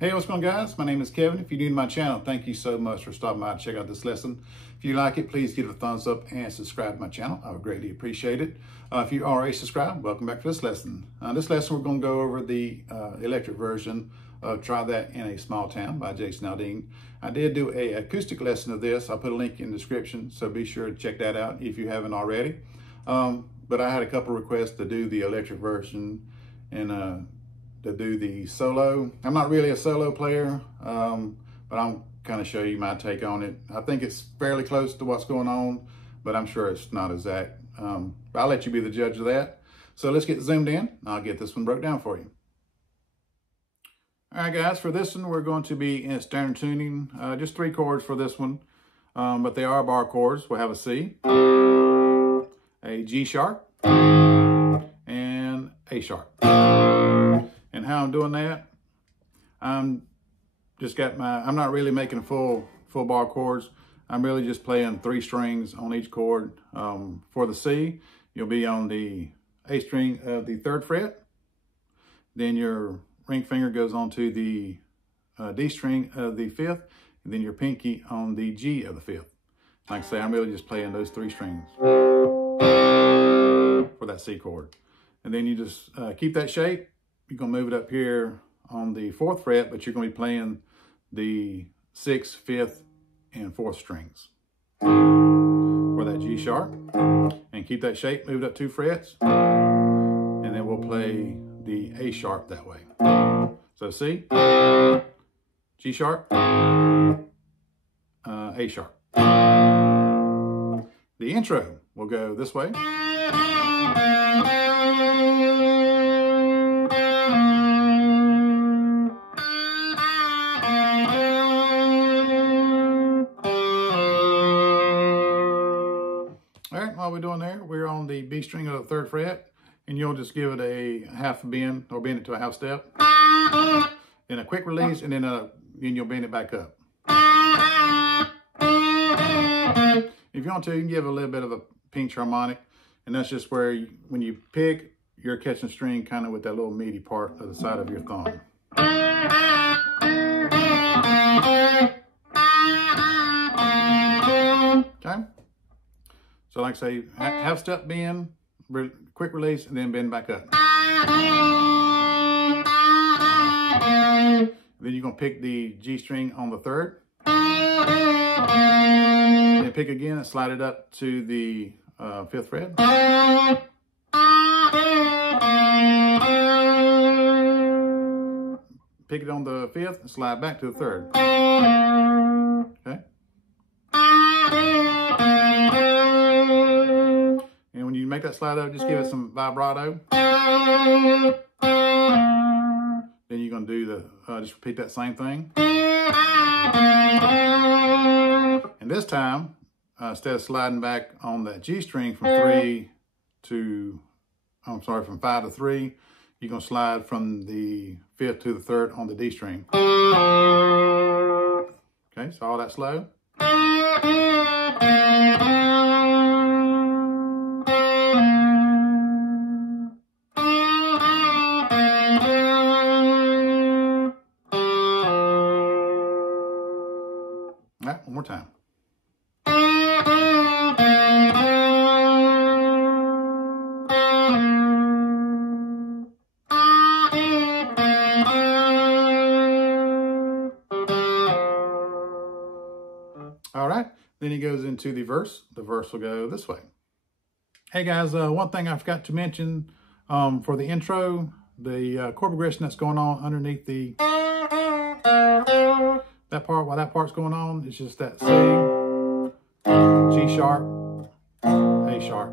Hey, what's going on, guys? My name is Kevin. If you're new to my channel, thank you so much for stopping by to check out this lesson. If you like it, please give it a thumbs up and subscribe to my channel. I would greatly appreciate it. If you already subscribed, welcome back to this lesson. This lesson, we're going to go over the electric version of Try That in a Small Town by Jason Aldean. I did do an acoustic lesson of this. I'll put a link in the description, so be sure to check that out if you haven't already. But I had a couple requests to do the electric version and to do the solo. I'm not really a solo player, but I'm kind of show you my take on it. I think it's fairly close to what's going on, but I'm sure it's not exact. But I'll let you be the judge of that. So let's get zoomed in. I'll get this one broke down for you. All right, guys, for this one, we're going to be in standard tuning. Just 3 chords for this one, but they are bar chords. We'll have a C, a G sharp, and A sharp. And how I'm doing that, I'm not really making full bar chords. I'm really just playing 3 strings on each chord. For the C, you'll be on the A string of the 3rd fret. Then your ring finger goes onto the D string of the 5th, and then your pinky on the G of the 5th. Like I say, I'm really just playing those 3 strings for that C chord. And then you just keep that shape. You're going to move it up here on the 4th fret, but you're going to be playing the 6th, 5th, and 4th strings for that G sharp. And keep that shape, move it up 2 frets, and then we'll play the A sharp that way. So C, G sharp, A sharp. The intro will go this way. All right, while we're doing there, we're on the B string of the 3rd fret, and you'll just give it a half bend, or bend it to a half step, then a quick release, and then you'll bend it back up. If you want to, you can give a little bit of a pinch harmonic, and that's just where when you pick, you're catching string kind of with that little meaty part of the side of your thumb. Okay? So like I say, half step bend, quick release, and then bend back up. Then you're going to pick the G string on the 3rd. Then pick again and slide it up to the 5th fret. Pick it on the 5th and slide back to the 3rd. Okay? And when you make that slide up, just give it some vibrato. Then you're going to do just repeat that same thing. And this time, instead of sliding back on that G string from 5 to 3, you're going to slide from the 5th to the 3rd on the D string. Okay, so all that slow. All right, one more time. All right, then he goes into the verse. The verse will go this way. Hey guys, one thing I forgot to mention for the intro, the chord progression that's going on underneath that part, while that part's going on, it's just that C, G sharp, A sharp.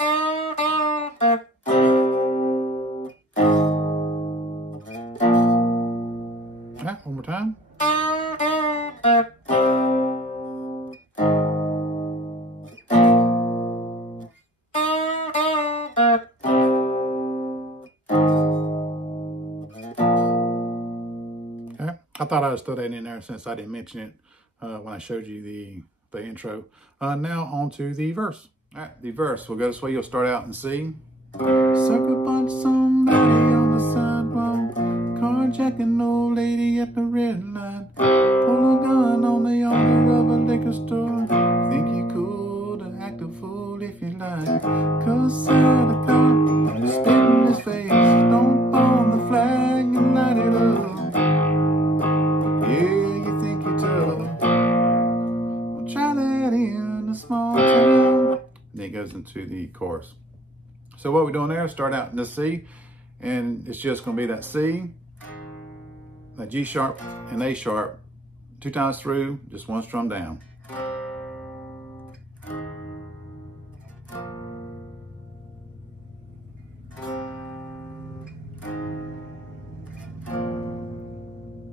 All right, one more time. I thought I'd throw that in there since I didn't mention it when I showed you the intro. Now on to the verse. All right, the verse will go this way. You'll start out and C. Sucker punch somebody on the sidewalk, carjack Carjacking old lady at the red light. Pull a gun on the owner of a liquor store. Think you cool to act a fool if you like. Cuss out a cop, spit in his face. Stomp on the flag and light it up. Yeah, you think you're tough. Well, try that in a small town. Then it goes into the chorus. So what we're doing there, start out in the C, and it's just going to be that C, that G sharp, and A sharp, 2 times through, just 1 strum down.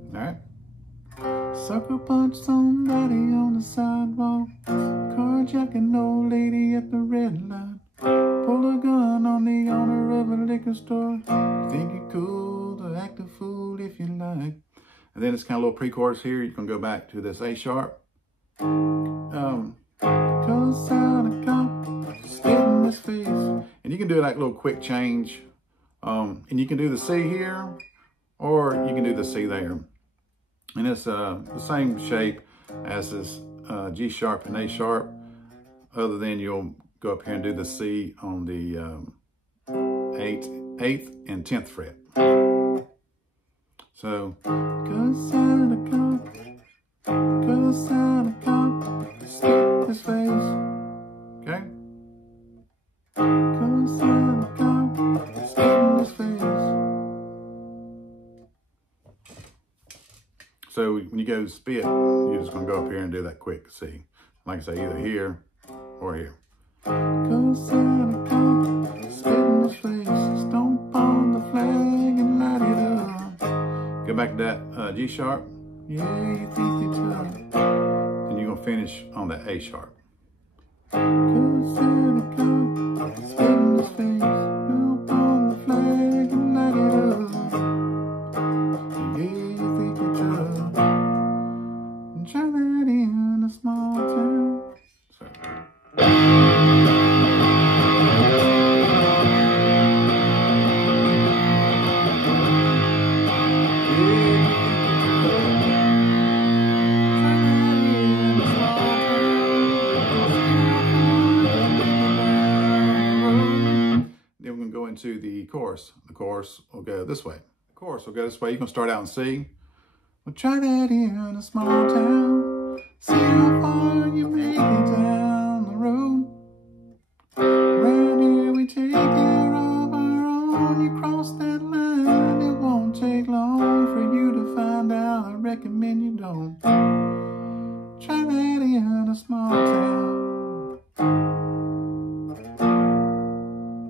All right. Sucker punch somebody on the sidewalk. Carjacking old lady at the red light. Pull a gun on the owner of a liquor store. Think you're cool to act a fool if you like. And then it's kind of a little pre-chorus here. You can go back to this A sharp. Cause out a cop, spit in his face. And you can do like a little quick change. And you can do the C here, or you can do the C there. And it's the same shape as this G sharp and A sharp, other than you'll go up here and do the C on the 8th and 10th fret. So, cuss out a cop, spit his face. Okay? Cuss out a cop, spit in his face. So when you go spit, you're just going to go up here and do that quick C. Like I say, either here or here. Cuss out a cop, spit in his face. Stomp on the flag and light it up. Go back to that G sharp. Yeah, you think you're tough. And you're going to finish on that A sharp. Cuss out a cop, spit in his face. Stomp on the flag and light it up. Yeah, you think you're tough. And try that in a small town. So. Into the chorus. The chorus will go this way. The chorus will go this way. You can start out in C. Well, try that in a small town. See how far you make it down the road. Around here we take care of our own. You cross that line, it won't take long for you to find out. I recommend you don't. Try that in a small town.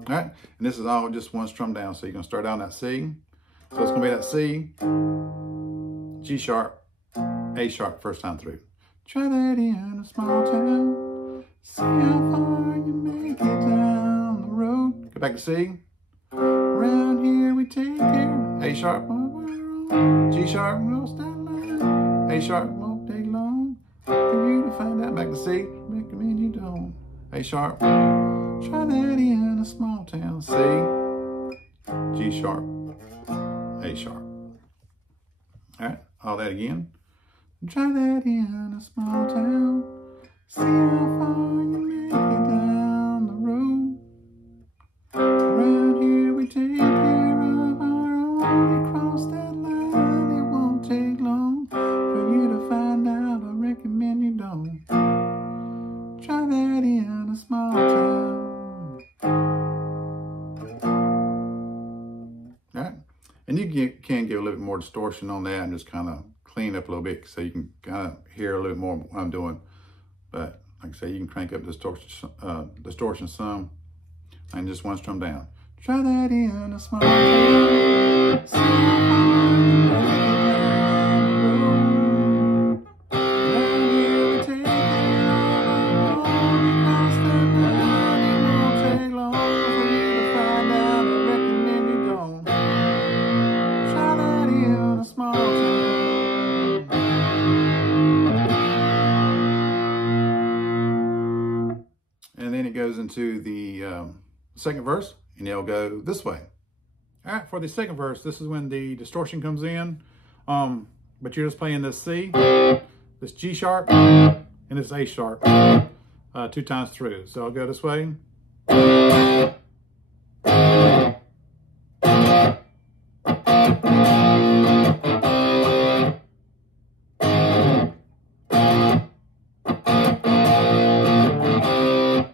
All right, and this is all just 1 strum down. So you're gonna start out on that C. So it's gonna be that C, G sharp, A sharp first time through. Try that in a small town. See how far you make it down the road. Go back to C. Around here we take care. A sharp, G sharp, we'll stand line. A sharp, won't take long for you to find out. Back to C. Recommend you don't. A sharp. Try that in a small town. C, G sharp, A sharp. All right, all that again. Try that in a small town. See how far you make it down the road. Around here we take care of our own. You cross that line, it won't take long for you to find out. I recommend you don't. Try that in a small town. And you can get a little bit more distortion on that and just kind of clean up a little bit so you can kind of hear a little more what I'm doing. But like I say, you can crank up distortion some and just 1 strum down. Try that in a small And then it goes into the second verse, and it'll go this way. All right, for the second verse, this is when the distortion comes in, but you're just playing this C, this G sharp, and this A sharp 2 times through. So I'll go this way. And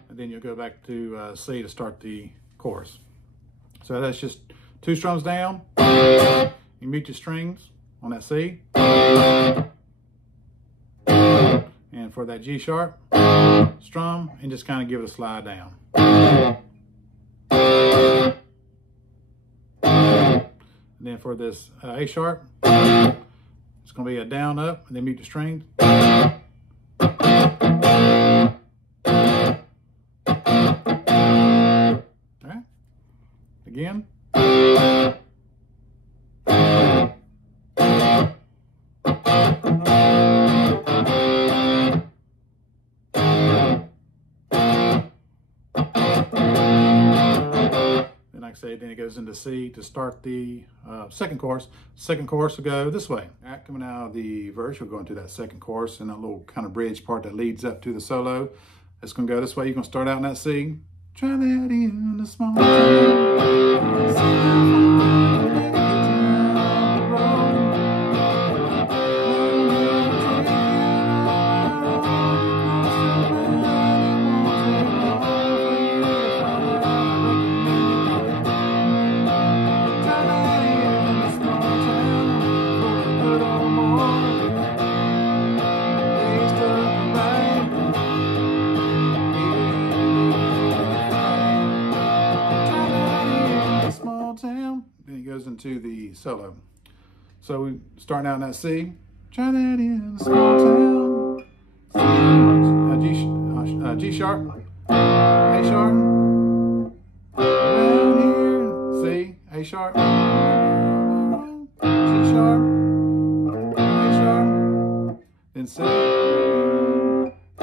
then you'll go back to C to start the chorus. So that's just 2 strums down. You mute your strings on that C. And for that G sharp, strum, and just kind of give it a slide down. And then for this A sharp, it's going to be a down, up, and then mute the strings. All right. Again. Like I say, then it goes into C to start the second chorus. Second chorus will go this way. All right, coming out of the verse, we'll go into that second chorus and a little kind of bridge part that leads up to the solo. It's going to go this way. You're going to start out in that C. Try that in the small town. Then it goes into the solo. So we starting out in that C. Try that in a small town. G sharp, A sharp, down here, C, A sharp, G sharp, A sharp, then C. I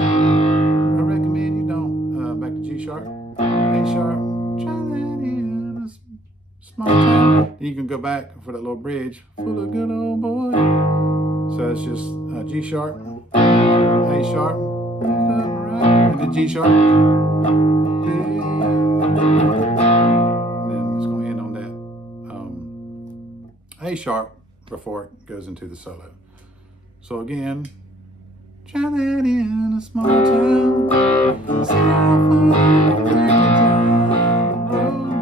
recommend you don't. Back to G sharp, A sharp. Try that in a small town. Then you can go back for that little bridge full of good old boy. So it's just G sharp, A sharp, and then G sharp. And then it's going to end on that A sharp before it goes into the solo. So again, try that in a small town. See how far we can down the road.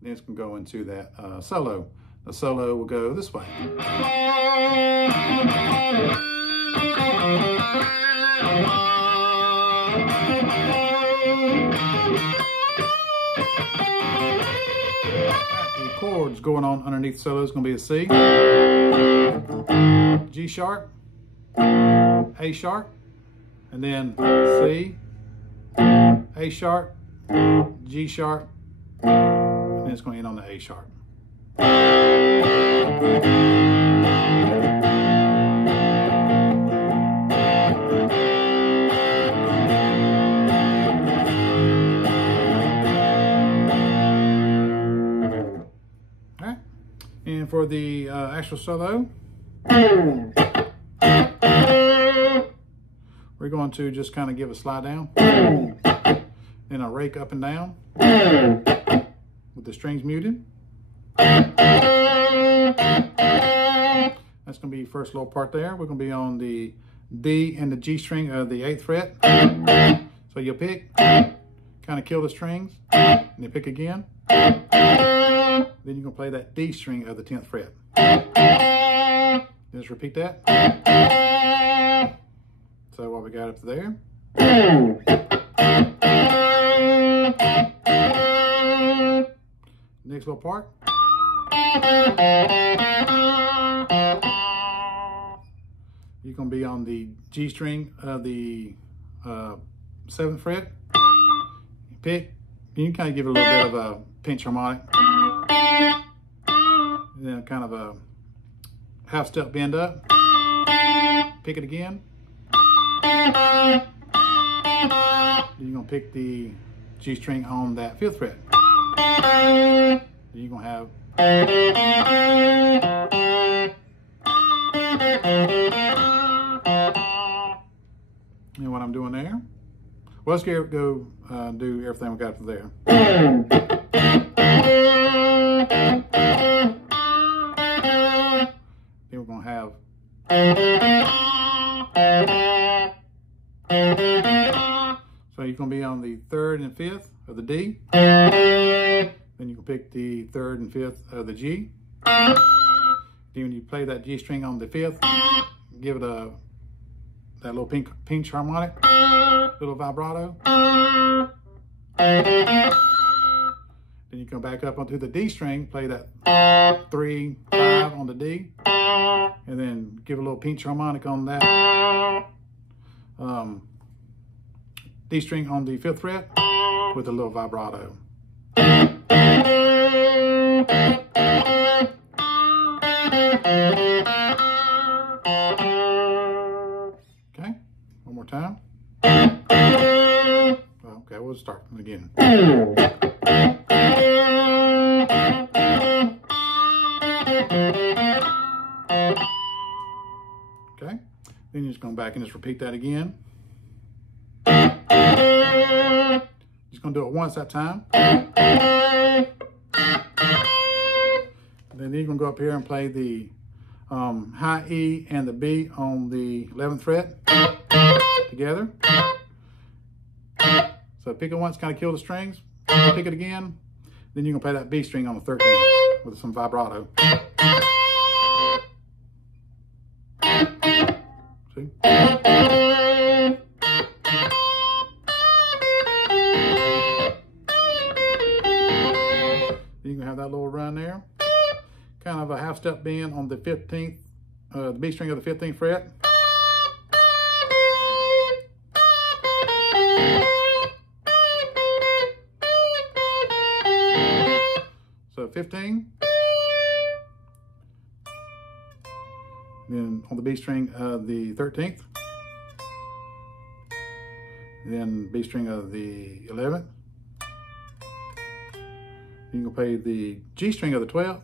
This can go into that solo. The solo will go this way. The chords going on underneath the solo is going to be a C, G sharp, A sharp, and then C, A sharp, G sharp, and then it's going to end on the A sharp. All right, and for the actual solo, we're going to just kind of give a slide down, then a rake up and down with the strings muted. That's going to be your first little part there. We're going to be on the D and the G string of the 8th fret. So you'll pick, kind of kill the strings, and you pick again. Then you're going to play that D string of the 10th fret. Just repeat that. So what we got up to there. Next little part. You're going to be on the G string of the 7th fret. Pick. You can kind of give it a little bit of a pinch harmonic. And then kind of a half step bend up. Pick it again. Then you're going to pick the G string on that 5th fret. Then you're going to have. And what I'm doing there. Well, let's go do everything we got to there. Then we're going to have. So you're going to be on the 3rd and 5th of the D. Then you can pick the 3rd and 5th of the G. Then when you play that G string on the 5th, give it that little pinch harmonic, little vibrato. Then you come back up onto the D string, play that 3, 5 on the D, and then give a little pinch harmonic on that D string on the 5th fret with a little vibrato. Okay, one more time. Okay, we'll start again. Okay, then you just come back and just repeat that again. Just gonna do it once that time. Then you're gonna go up here and play the high E and the B on the 11th fret together. So pick it once, kind of kill the strings. Pick it again. Then you're gonna play that B string on the 13th with some vibrato. See? You can have that little run there. Kind of a half step bend on the 15th, the B string of the 15th fret. So 15. Then on the B string of the 13th. Then B string of the 11th. You can play the G string of the 12th.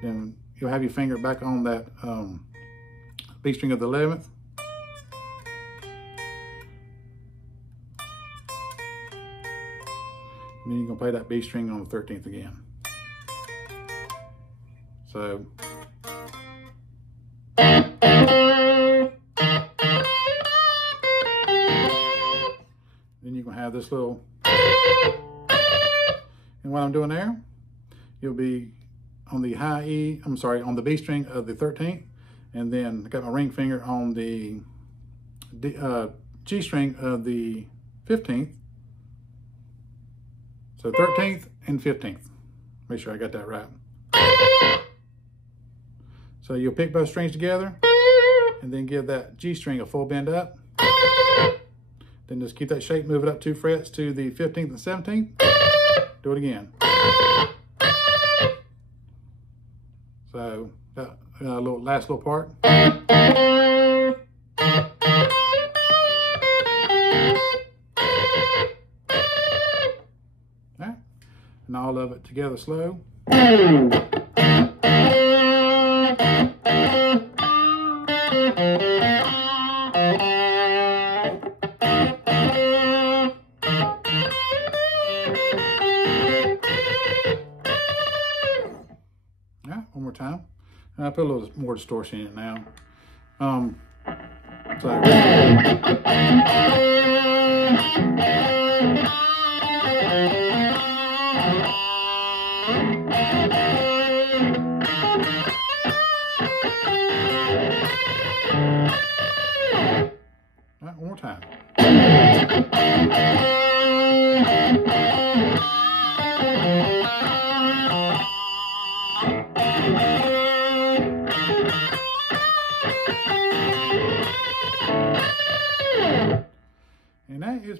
Then you'll have your finger back on that B string of the 11th. And then you're going to play that B string on the 13th again. So. Then you're going to have this little. And what I'm doing there, you'll be on the high E, on the B string of the 13th, and then I got my ring finger on the G string of the 15th. So 13th and 15th. Make sure I got that right. So you'll pick both strings together and then give that G string a full bend up. Then just keep that shape, move it up 2 frets to the 15th and 17th. Do it again. So that last little part. Right. And all of it together slow. One more time. And I put a little more distortion in it now. One more time.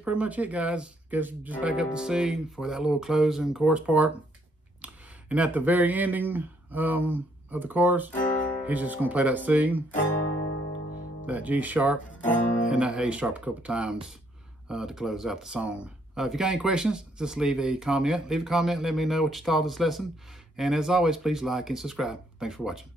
pretty much it, guys. Guess just back up the C for that little closing chorus part. And at the very ending of the chorus, he's just gonna play that C, that G sharp, and that A sharp a couple times to close out the song. If you got any questions, just leave a comment. Leave a comment, let me know what you thought of this lesson. And as always, please like and subscribe. Thanks for watching.